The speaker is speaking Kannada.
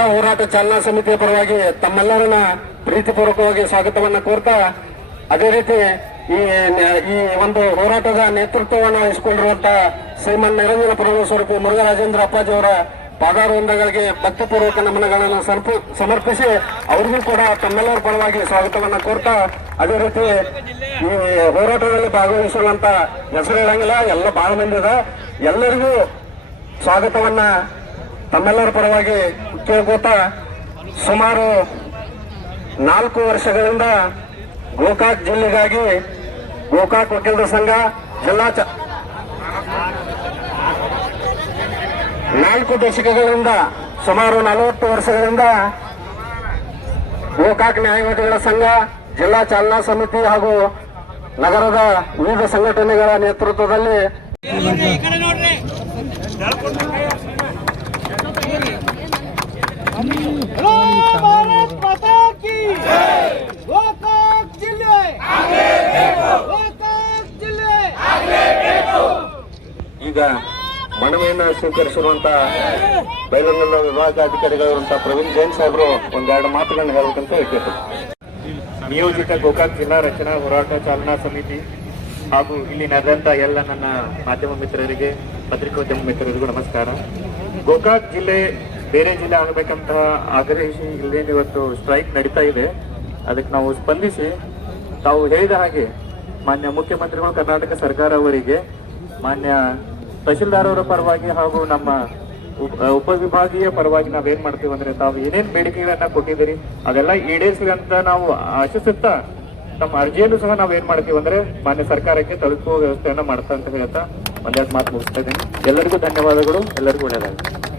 ಜಿಲ್ಲಾ ಹೋರಾಟ ಚಾಲನಾ ಸಮಿತಿಯ ಪರವಾಗಿ ತಮ್ಮೆಲ್ಲರನ್ನ ಪ್ರೀತಿಪೂರ್ವಕವಾಗಿ ಸ್ವಾಗತವನ್ನ ಕೋರ್ತಾ, ಅದೇ ರೀತಿ ಈ ಒಂದು ಹೋರಾಟದ ನೇತೃತ್ವವನ್ನು ವಹಿಸಿಕೊಂಡಿರುವಂತಹ ಶ್ರೀಮನ್ ನಿರಂಜನ ಪ್ರಭು ಸ್ವರೂಪಿ ಮುರುಘರಾಜೇಂದ್ರ ಅಪ್ಪಾಜಿ ಅವರ ಪಾದಾರವಿಂದಗಳಿಗೆ ಭಕ್ತಿಪೂರ್ವಕ ನಮನಗಳನ್ನು ಸಮರ್ಪಿಸಿ ಅವರಿಗೂ ಕೂಡ ತಮ್ಮೆಲ್ಲರ ಪರವಾಗಿ ಸ್ವಾಗತವನ್ನ ಕೋರ್ತಾ, ಅದೇ ರೀತಿ ಈ ಹೋರಾಟದಲ್ಲಿ ಭಾಗವಹಿಸುವಂತ ಹೆಸರು ಹೇಳಂಗಿಲ್ಲ, ಎಲ್ಲ ಬಹಳ ಮಂದಿ ಅದ, ಎಲ್ಲರಿಗೂ ಸ್ವಾಗತವನ್ನ ತಮ್ಮೆಲ್ಲರ ಪರವಾಗಿ ಕೇಳ್ಕೋತಾ, ಸುಮಾರು 4 ವರ್ಷಗಳಿಂದ ಗೋಕಾಕ್ ಜಿಲ್ಲೆಗಾಗಿ ಗೋಕಾಕ್ ವಕೀಲರ ಸಂಘ ಜಿಲ್ಲಾ 4 ದಶಕಗಳಿಂದ ಸುಮಾರು 40 ವರ್ಷಗಳಿಂದ ಗೋಕಾಕ್ ನ್ಯಾಯವಾದಿಗಳ ಸಂಘ ಜಿಲ್ಲಾ ಚಾಲನಾ ಸಮಿತಿ ಹಾಗೂ ನಗರದ ವಿವಿಧ ಸಂಘಟನೆಗಳ ನೇತೃತ್ವದಲ್ಲಿ ಈಗ ಮನವಿಯನ್ನು ಸ್ವೀಕರಿಸಿರುವಂತಹ ಬೈಲಹೊಂಗಲ ವಿಭಾಗಾಧಿಕಾರಿಗಳಿರುವಂತಹ ಪ್ರವೀಣ್ ಜೈನ್ ಸಾಹೇಬರು ಒಂದೆರಡು ಮಾತುಗಳನ್ನು ಹೇಳಬೇಕಂತ ಹೇಳ್ತಿದ್ರು. ನಿಯೋಜಿತ ಗೋಕಾಕ್ ಜಿಲ್ಲಾ ರಚನಾ ಹೋರಾಟ ಚಾಲನಾ ಸಮಿತಿ ಹಾಗೂ ಇಲ್ಲಿ ನಡೆದಂತ ಎಲ್ಲ ನನ್ನ ಮಾಧ್ಯಮ ಮಿತ್ರರಿಗೆ, ಪತ್ರಿಕೋದ್ಯಮ ಮಿತ್ರರಿಗೂ ನಮಸ್ಕಾರ. ಗೋಕಾಕ್ ಜಿಲ್ಲೆ ಬೇರೆ ಜಿಲ್ಲೆ ಆಗಬೇಕಂತ ಆಗ್ರಹಿಸಿ ಇಲ್ಲೇನು ಇವತ್ತು ಸ್ಟ್ರೈಕ್ ನಡೀತಾ ಇದೆ. ಅದಕ್ಕೆ ನಾವು ಸ್ಪಂದಿಸಿ ತಾವು ಹೇಳಿದ ಹಾಗೆ ಮಾನ್ಯ ಮುಖ್ಯಮಂತ್ರಿಗಳು, ಕರ್ನಾಟಕ ಸರ್ಕಾರ ಅವರಿಗೆ, ಮಾನ್ಯ ತಹಶೀಲ್ದಾರ್ ಅವರ ಪರವಾಗಿ ಹಾಗೂ ನಮ್ಮ ಉಪವಿಭಾಗೀಯ ಪರವಾಗಿ ನಾವೇನ್ ಮಾಡ್ತೀವಿ ಅಂದ್ರೆ, ತಾವು ಏನೇನ್ ಬೇಡಿಕೆಗಳನ್ನ ಕೊಟ್ಟಿದ್ದೀರಿ ಅದೆಲ್ಲ ಈಡೇರಿಸಲಿ ಅಂತ ನಾವು ಆಶಿಸುತ್ತಾ ನಮ್ಮ ಅರ್ಜಿಯನ್ನು ಸಹ ನಾವೇನ್ ಮಾಡ್ತೀವಿ ಅಂದ್ರೆ ಮಾನ್ಯ ಸರ್ಕಾರಕ್ಕೆ ತಲುಪುವ ವ್ಯವಸ್ಥೆಯನ್ನ ಮಾಡ್ತಾ ಅಂತ ಹೇಳ್ತಾ ಒಂದೆರಡು ಮಾತು ಮುಗಿಸ್ತಾ ಇದ್ದೀನಿ. ಎಲ್ಲರಿಗೂ ಧನ್ಯವಾದಗಳು. ಎಲ್ಲರಿಗೂ ಒಳ್ಳೆಯದಾಗಲಿ.